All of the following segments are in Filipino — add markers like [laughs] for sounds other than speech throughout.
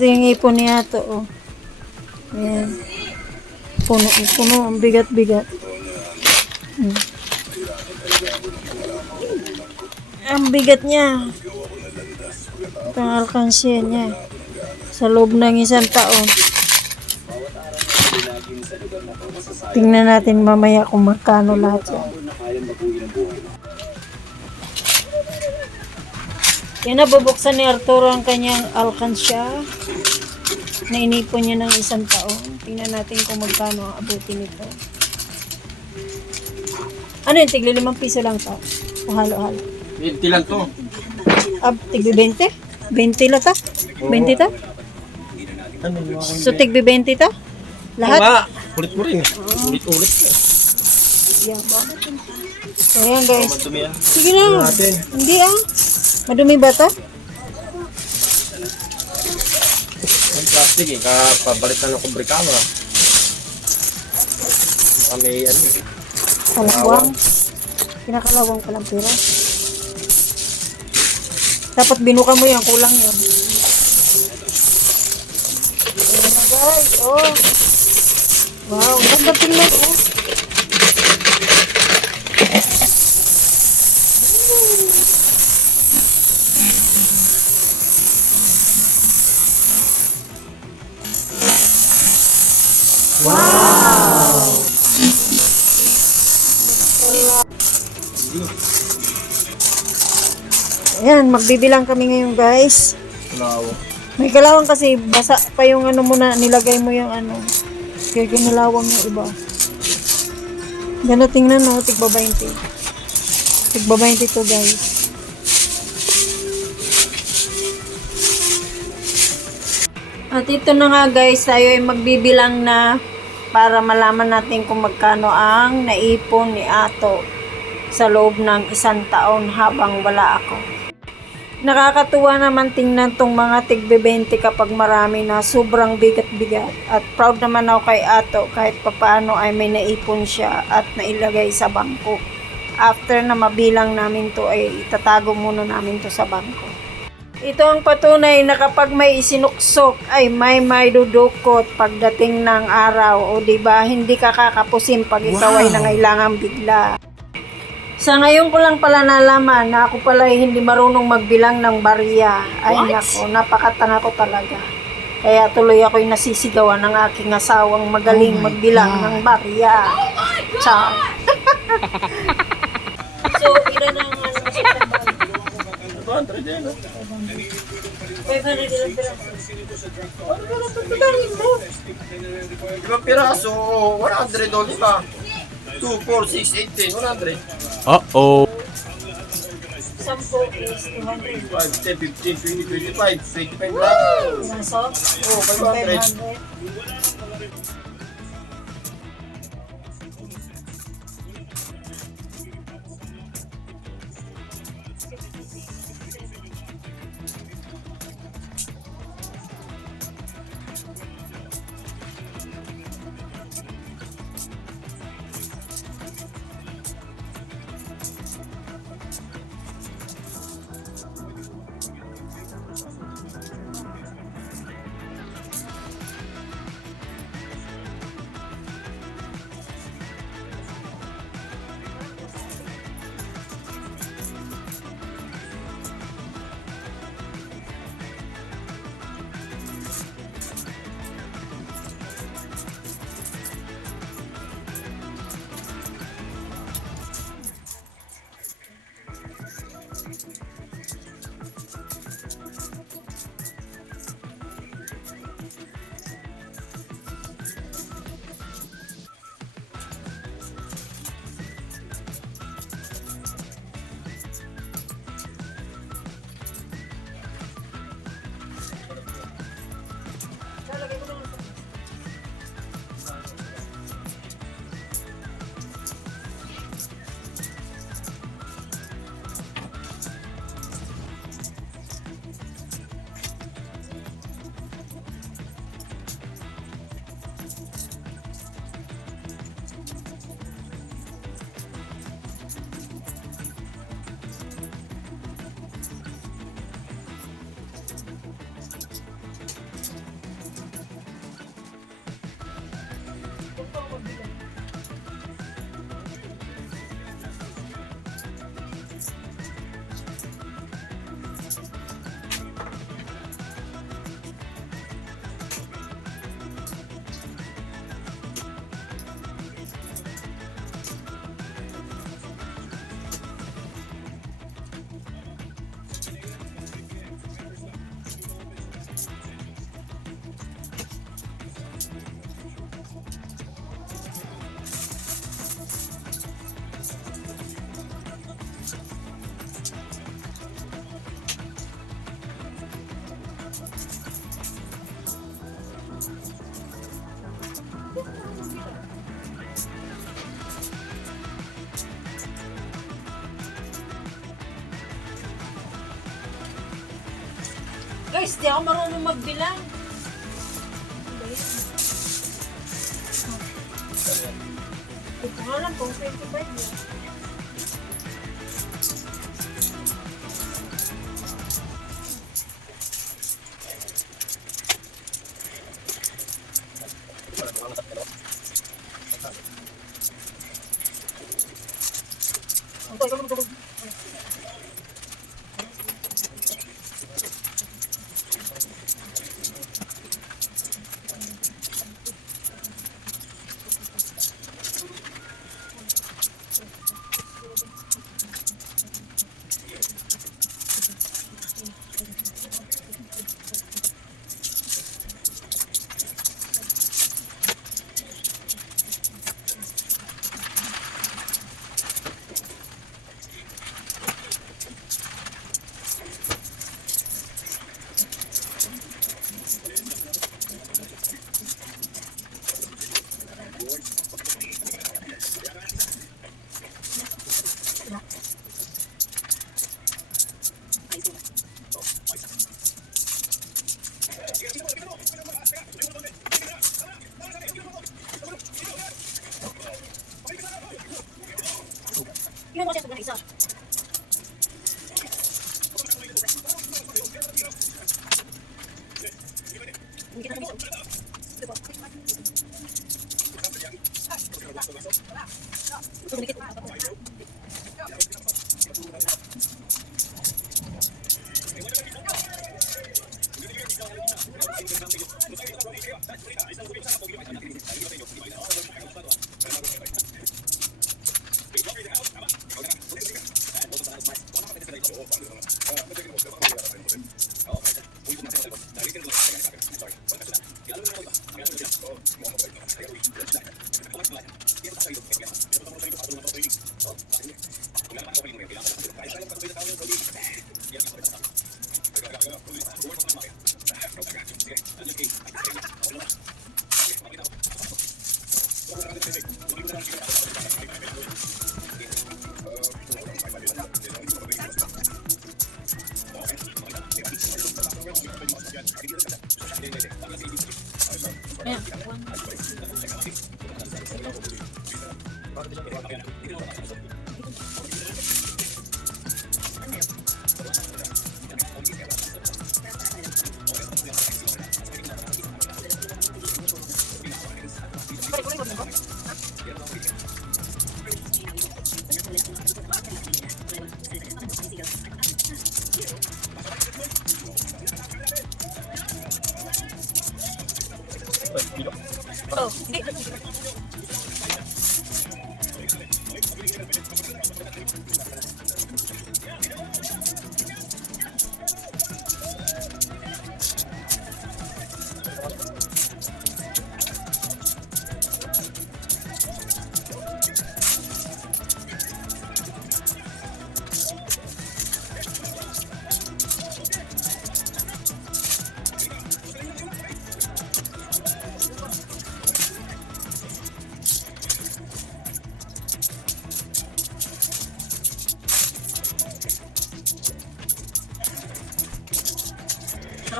Ito yung ipon niya to, oh. Ayan. Puno, puno, ang bigat-bigat. Hmm. Ang bigat niya. Ito ang alkansya niya. Sa loob ng isang taon. Tingnan natin mamaya kung magkano lahat yan. Yan na, bubuksan ni Arturo ang kanyang alkansya na inipon niya ng isang taon. Tingnan natin kung magkano ang abuti nito. Ano yun? Tigli limang piso lang to. O halo-halo. 20 lang to. Ah, tigli 20? 20 lang to? 20 to? So, tigli 20 to? Lahat? Lahat? Ulit mo rin. Ulit-ulit. Yeah? So, yan guys. Sige na. Hindi ah. Madumi ba to? Ang plastic eh. Kapabalitan ng kubrikama. Baka may ano eh. Kalawang. Kinakalawang palang pera. Dapat binuka mo yan. Kulang yan. Ayan na guys. Oh. Wow. Ganda tingnan oh. Ayan, magbibilang kami ngayon guys. Lawa. May kalawang kasi basa pa yung ano muna, nilagay mo yung ano. Kaya ginalawang yung iba. Ganda tingnan no, tigba 20. Tigba 20 to guys. At ito na nga guys, tayo ay magbibilang na para malaman natin kung magkano ang naipon ni Ato sa loob ng isang taon habang wala ako. Nakakatuwa naman tingnan tong mga tigbe-20 kapag marami na sobrang bigat-bigat. At proud naman ako kay Ato kahit papaano ay may naipon siya at nailagay sa bangko. After na mabilang namin to ay itatago muna namin to sa bangko. Ito ang patunay na kapag may isinuksok ay may may dudukot pagdating ng araw o di ba hindi ka kakapusin pag ikaw ay nangailangan bigla. Sa ngayon ko lang pala nalaman na ako pala ay hindi marunong magbilang ng barya. Ay nako, napakatanga ko talaga. Kaya tuloy ako'y nasisigawan ng aking asawang magaling magbilang ng barya. Char. [laughs] so, ilan ang ano sa 200 yan. ah. 500 ilang piraso? Ano ba natin pagkain mo? Ibang piraso, 100 doon, di ba? 2, 4, 6, 8, 10, 100. Uh-oh. 10 is 200. 5, 10, 15, 20, 25, 25 lang. Piraso? Oo, 500. 500. Guys, di ako marunong magbilang. Ito nga lang, kung 25 yan. Ayan. Oh,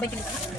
没给你。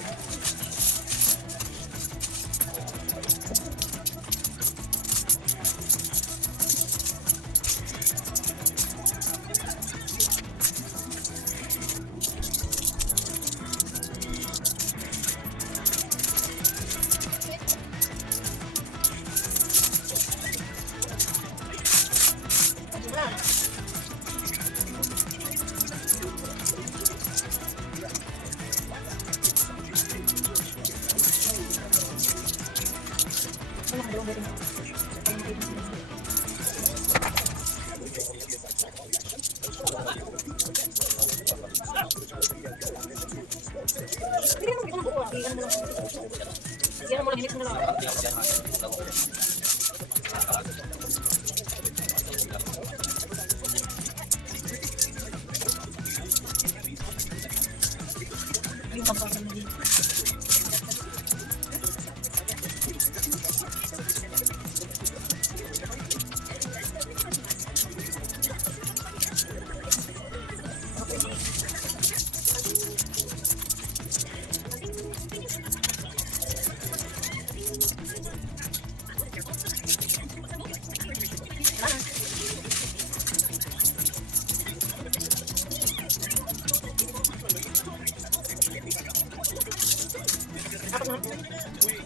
Yan mo lang, hinit mo na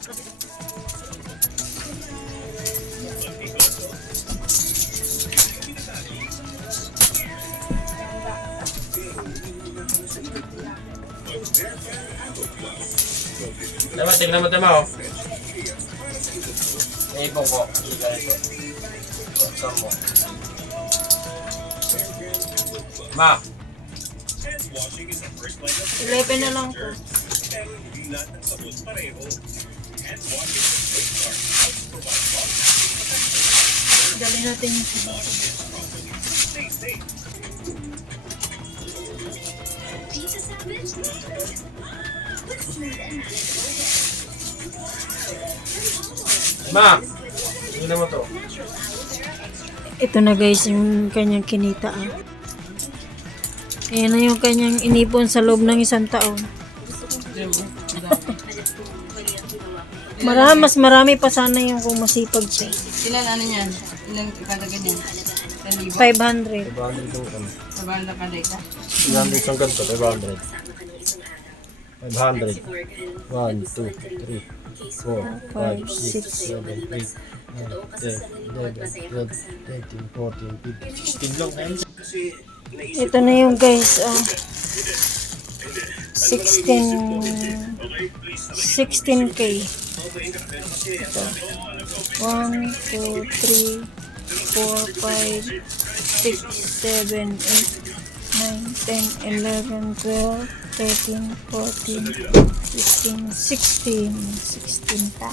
Tama, tingnan mo, tama, oh. May ibong oh. ko. Hindi ka nito. Saan mo? Ma! 11 na lang po. Dali natin yung ma! Tingnan mo to. Ito na guys yung kanyang kinita ah. Ayan na yung kanyang inipon sa loob ng isang taon. Marami, mas marami pa sana yung kung masipag siya. Ilan ano niyan? Ilan kada ganyan? 1,000? 500. 500 yung ano. Sabanda kada isa? 500 isang ganito, 500. 500. 1, 2, 3, 4, 5, 6, 7, 8, 9, 10, 11, 12, 13, 14, 15, 16 lang. Ayun. Ito na yung guys, ah. 16 16k. 1 2 3 4 5 6 7 8 9 10 11 12 13 14 15 16 16 ta.